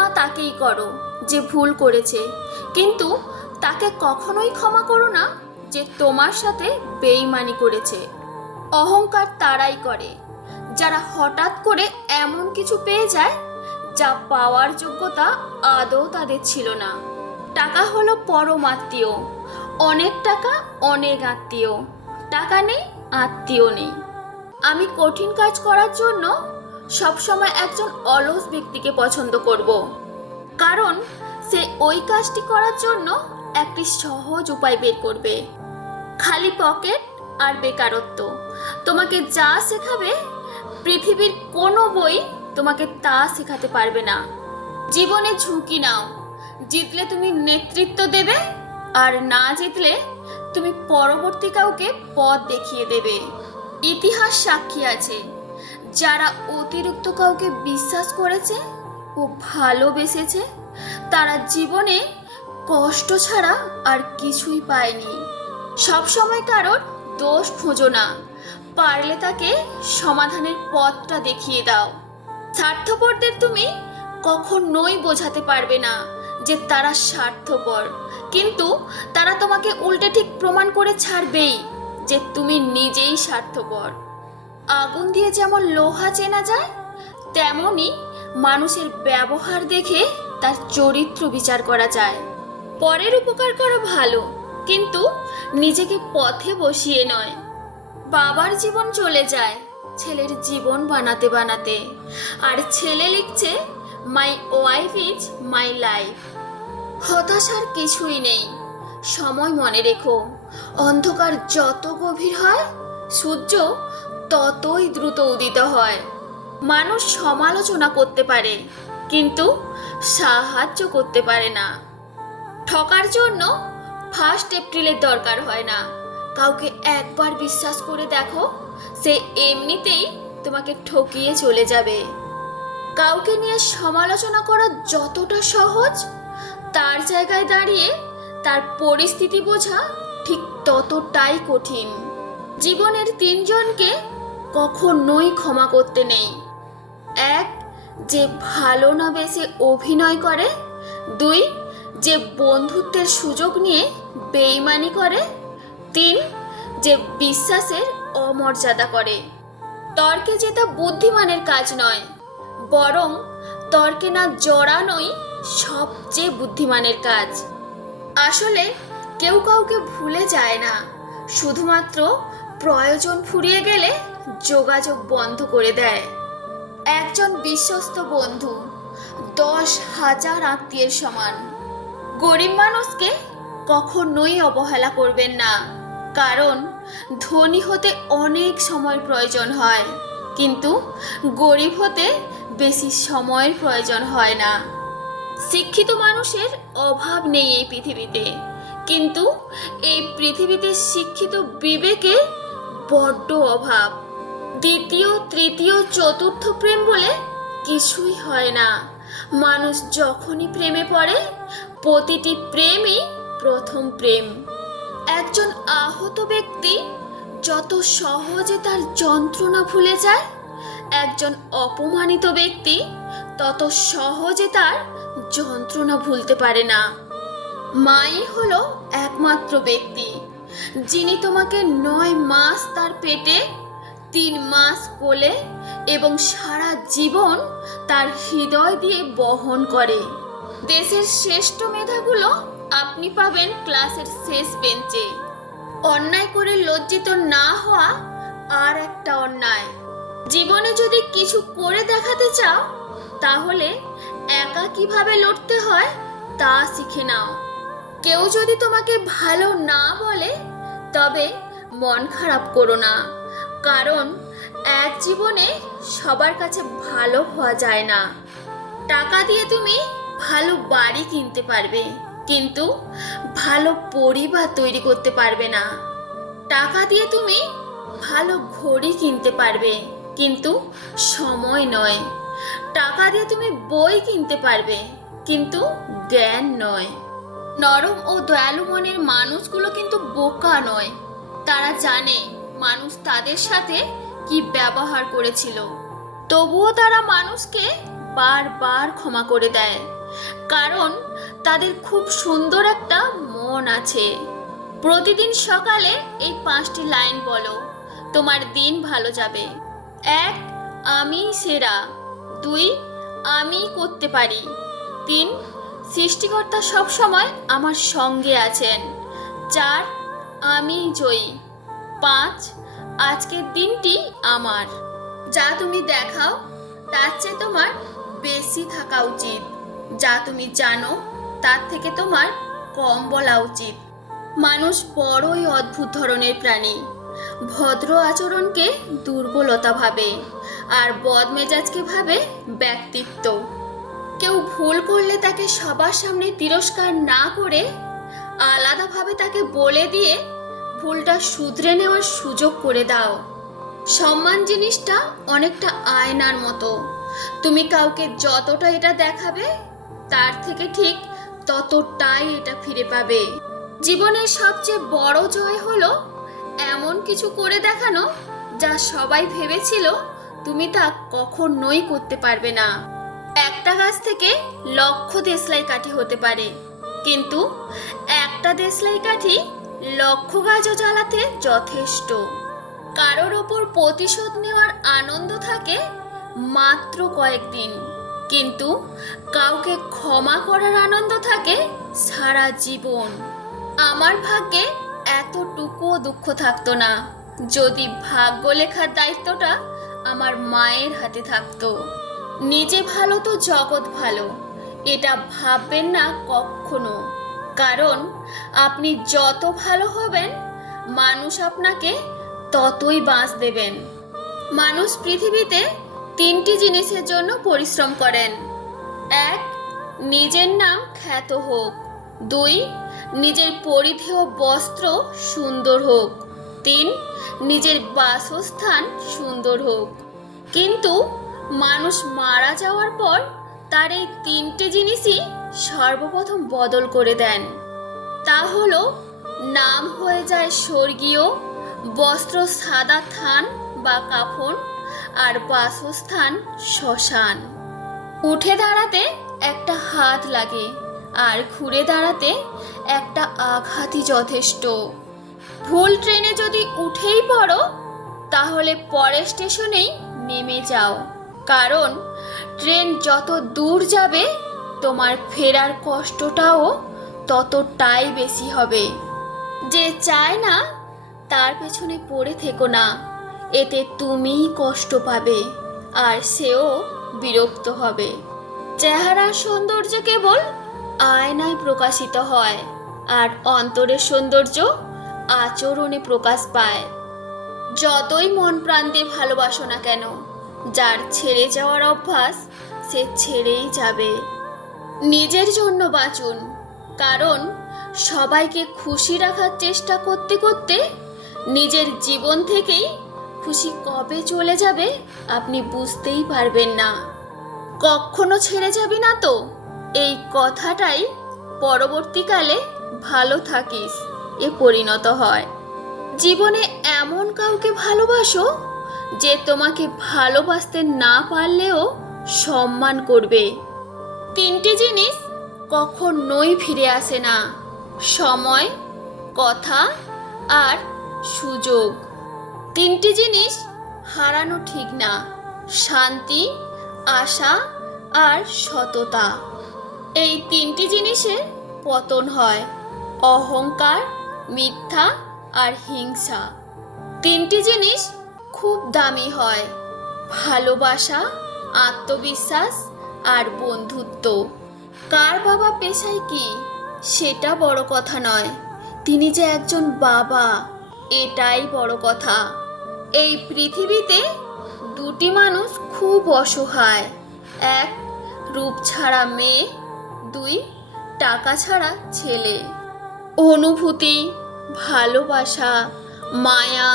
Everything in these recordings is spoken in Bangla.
ক্ষমা তাকেই করো যে ভুল করেছে, কিন্তু তাকে কখনোই ক্ষমা করো না যে তোমার সাথে বেইমানি করেছে। অহংকার তারাই করে যারা হঠাৎ করে এমন কিছু পেয়ে যায় যা পাওয়ার যোগ্যতা আদৌ তাদের ছিল না। টাকা হলো পরম আত্মীয়, অনেক টাকা অনেক আত্মীয়, টাকা নেই আত্মীয় নেই। আমি কঠিন কাজ করার জন্য সবসময় একজন অলস ব্যক্তিকে পছন্দ করব, কারণ সে ওই কাজটি করার জন্য একটি সহজ উপায় বের করবে। খালি পকেট আর বেকারত্ব তোমাকে যা শেখাবে, পৃথিবীর কোনো বই তোমাকে তা শেখাতে পারবে না। জীবনে ঝুঁকি নাও, জিতলে তুমি নেতৃত্ব দেবে, আর না জিতলে তুমি পরবর্তী কাউকে পথ দেখিয়ে দেবে। ইতিহাস সাক্ষী আছে, যারা অতিরিক্ত কাউকে বিশ্বাস করেছে ও ভালোবেসেছে তারা জীবনে কষ্ট ছাড়া আর কিছুই পায়নি। সবসময় কারোর দোষ খোঁজো না, পারলে তাকে সমাধানের পথটা দেখিয়ে দাও। স্বার্থপরদের তুমি কখনোই বোঝাতে পারবে না যে তারা স্বার্থপর, কিন্তু তারা তোমাকে উল্টে ঠিক প্রমাণ করে ছাড়বেই যে তুমি নিজেই স্বার্থপর। আগুন দিয়ে যেমন লোহা চেনা যায়, তেমনি মানুষের ব্যবহার দেখে তার চরিত্র বিচার করা যায়। পরের উপকার করা ভালো, কিন্তু নিজেকে পথে বসিয়ে নয়। বাবার জীবন চলে যায় ছেলের জীবন বানাতে বানাতে, আর ছেলে লিখছে my wife is my life. হতাশার কিছুই নেই, সময় মনে রেখো, অন্ধকার যত গভীর হয় সূর্য ততই দ্রুত উদিত হয়। মানুষ সমালোচনা করতে পারে, কিন্তু সাহায্য করতে পারে না। ঠকার জন্য 1 এপ্রিলের দরকার হয় না। কাউকে একবার বিশ্বাস করে দেখো, সে এমনিতেই তোমাকে ঠকিয়ে চলে যাবে। কাউকে নিয়ে সমালোচনা করা যতটা সহজ, তার জায়গায় দাঁড়িয়ে তার পরিস্থিতি বোঝা ঠিক ততটাই কঠিন। জীবনের 3 জনকে কখনোই ক্ষমা করতে নেই। 1, যে ভালো না বেশে অভিনয় করে। 2, যে বন্ধুত্বের সুযোগ নিয়ে বেইমানি করে। 3, যে বিশ্বাসের অমর্যাদা করে। তর্কে জেতা বুদ্ধিমানের কাজ নয়, বরং তর্কে না জড়ানোই সবচেয়ে বুদ্ধিমানের কাজ। আসলে কেউ কাউকে ভুলে যায় না, শুধুমাত্র প্রয়োজন ফুরিয়ে গেলে যোগাযোগ বন্ধ করে দেয়। একজন বিশ্বস্ত বন্ধু 10,000 আত্মীয়ের সমান। গরিব মানুষকে কখনোই অবহেলা করবেন না, কারণ ধনী হতে অনেক সময় প্রয়োজন হয়, কিন্তু গরিব হতে বেশি সময়ের প্রয়োজন হয় না। শিক্ষিত মানুষের অভাব নেই এই পৃথিবীতে, কিন্তু এই পৃথিবীতে শিক্ষিত বিবেকের বড্ড অভাব। দ্বিতীয়, তৃতীয়, চতুর্থ প্রেম বলে কিছুই হয় না। মানুষ যখনই প্রেমে পড়ে, প্রতিটি প্রেমই প্রথম প্রেম। একজন আহত ব্যক্তি যত সহজে তার যন্ত্রণা ভুলে যায়, একজন অপমানিত ব্যক্তি তত সহজে তার যন্ত্রণা ভুলতে পারে না। মাই হলো একমাত্র ব্যক্তি যিনি তোমাকে 9 মাস তার পেটে, 3 মাস কোলে এবং সারা জীবন তার হৃদয় দিয়ে বহন করে। দেশের শ্রেষ্ঠ মেধাগুলো আপনি পাবেন ক্লাসের শেষ বেঞ্চে। অন্যায় করে লজ্জিত না হওয়া আর একটা অন্যায়। জীবনে যদি কিছু করে দেখাতে চাও, তাহলে একা কিভাবে লড়তে হয় তা শিখে নাও। কেউ যদি তোমাকে ভালো না বলে, তবে মন খারাপ করো না, কারণ এক জীবনে সবার কাছে ভালো হওয়া যায় না। টাকা দিয়ে তুমি ভালো বাড়ি কিনতে পারবে, কিন্তু ভালো পরিবার তৈরি করতে পারবে না। টাকা দিয়ে তুমি ভালো ঘড়ি কিনতে পারবে, কিন্তু সময় নয়। টাকা দিয়ে তুমি বই কিনতে পারবে, কিন্তু জ্ঞান নয়। নরম ও দয়ালু মনের মানুষগুলো কিন্তু বোকা নয়, তারা জানে মানুষ তাদের সাথে কি ব্যবহার করেছিল, তবুও তারা মানুষকে বারবার ক্ষমা করে দেয়, কারণ তাদের খুব সুন্দর একটা মন আছে। প্রতিদিন সকালে এই 5টি লাইন বলো, তোমার দিন ভালো যাবে। 1, আমি সেরা। 2, আমি করতে পারি। 3, সৃষ্টিকর্তা সবসময় আমার সঙ্গে আছেন। 4, আমি জয়ী। 5, আজকের দিনটি আমার। যা তুমি দেখাও তার চেয়ে তোমার বেশি থাকা উচিত, যা তুমি জানো তার থেকে তোমার কম বলা উচিত। মানুষ বড়ই অদ্ভুত ধরনের প্রাণী। ভদ্র আচরণকে দুর্বলতা ভাবে, আর বদমেজাজকে ভাবে ব্যক্তিত্ব। কেউ ভুল করলে তাকে সবার সামনে তিরস্কার না করে আলাদাভাবে তাকে বলে দিয়ে ভুলটা শুধরে নেওয়ার সুযোগ করে দাও। সম্মান জিনিসটা অনেকটা আয়নার মতো। তুমি কাউকে যতটা এটা দেখাবে তার থেকে ঠিক ততটাই এটা ফিরে পাবে। জীবনের সবচেয়ে বড় জয় হলো এমন কিছু করে দেখানো যা সবাই ভেবেছিল তুমি তা কখনোই করতে পারবে না। একটা গাছ থেকে লক্ষ দেশলাই কাঠি হতে পারে, কিন্তু একটা দেশলাই কাঠি লক্ষ গাছও জ্বালাতে যথেষ্ট। কারোর ওপর প্রতিশোধ নেওয়ার আনন্দ থাকে মাত্র কয়েকদিন, কিন্তু কাউকে ক্ষমা করার আনন্দ থাকে সারা জীবন। আমার ভাগ্যে এতটুকুও দুঃখ থাকতো না যদি ভাগ্য লেখার দায়িত্বটা আমার মায়ের হাতে থাকতো। নিজে ভালো তো জগৎ ভালো, এটা ভাববেন না কখনো, কারণ আপনি যত ভালো হবেন মানুষ আপনাকে ততই বাঁচ দেবেন। মানুষ পৃথিবীতে 3টি জিনিসের জন্য পরিশ্রম করেন। 1, নিজের নাম খ্যাত হোক। 2, নিজের পরিধেয় বস্ত্র সুন্দর হোক। 3, নিজের বাসস্থান সুন্দর হোক। কিন্তু মানুষ মারা যাওয়ার পর তার এই 3টে জিনিসই সর্বপ্রথম বদল করে দেন। তা হলো, নাম হয়ে যায় স্বর্গীয়, বস্ত্র সাদা থান বা কাফন, আর বাসস্থান শ্মশান। উঠে দাঁড়াতে একটা হাত লাগে, আর ঘুরে দাঁড়াতে একটা আঘাতই যথেষ্ট। ভুল ট্রেনে যদি উঠেই পড়ো তাহলে পরের স্টেশনেই নেমে যাও, কারণ ট্রেন যত দূর যাবে তোমার ফেরার কষ্টটাও ততটাই বেশি হবে। যে চায় না তার পেছনে পড়ে থেকো না, এতে তুমিই কষ্ট পাবে আর সেও বিরক্ত হবে। চেহারার সৌন্দর্য কেবল আয়নায় প্রকাশিত হয়, আর অন্তরের সৌন্দর্য আচরণে প্রকাশ পায়। যতই মন প্রাণ দিয়ে ভালোবাসো না কেন, যার ছেড়ে যাওয়ার অভ্যাস সে ছেড়েই যাবে। নিজের জন্য বাঁচুন, কারণ সবাইকে খুশি রাখার চেষ্টা করতে করতে নিজের জীবন থেকেই খুশি কবে চলে যাবে আপনি বুঝতেই পারবেন না। কখনো ছেড়ে যাবি না তো, এই কথাটাই পরবর্তীকালে ভালো থাকিস এ পরিণত হয়। জীবনে এমন কাউকে ভালোবাসো যে তোমাকে ভালোবাসতে না পারলেও সম্মান করবে। 3টি জিনিস কখনোই ফিরে আসে না: সময়, কথা আর সুযোগ। 3টি জিনিস হারানো ঠিক না: শান্তি, আশা আর সততা। এই 3টি জিনিসের পতন হয়: অহংকার, মিথ্যা আর হিংসা। 3টি জিনিস খুব দামি হয়: ভালোবাসা, আত্মবিশ্বাস আর বন্ধুত্ব। কার বাবা পেশায় কি সেটা বড় কথা নয়, তিনি যে একজন বাবা এটাই বড় কথা। এই পৃথিবীতে 2টি মানুষ খুব অসহায়: 1, রূপ ছাড়া মেয়ে, 2, টাকা ছাড়া ছেলে। অনুভূতি, ভালোবাসা, মায়া,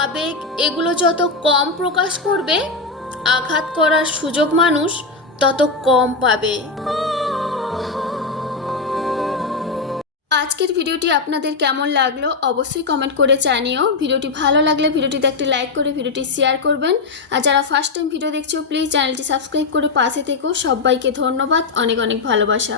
আবেগ এগুলো যত কম প্রকাশ করবে, আঘাত করার সুযোগ মানুষ তত কম পাবে। আজকের ভিডিওটি আপনাদের কেমন লাগলো অবশ্যই কমেন্ট করে জানিও। ভিডিওটি ভালো লাগলে ভিডিওটিতে একটি লাইক করে ভিডিওটি শেয়ার করবেন। আর যারা ফার্স্ট টাইম ভিডিও দেখছো প্লিজ চ্যানেলটি সাবস্ক্রাইব করে পাশে থেকো। সবাইকে ধন্যবাদ, অনেক অনেক ভালোবাসা।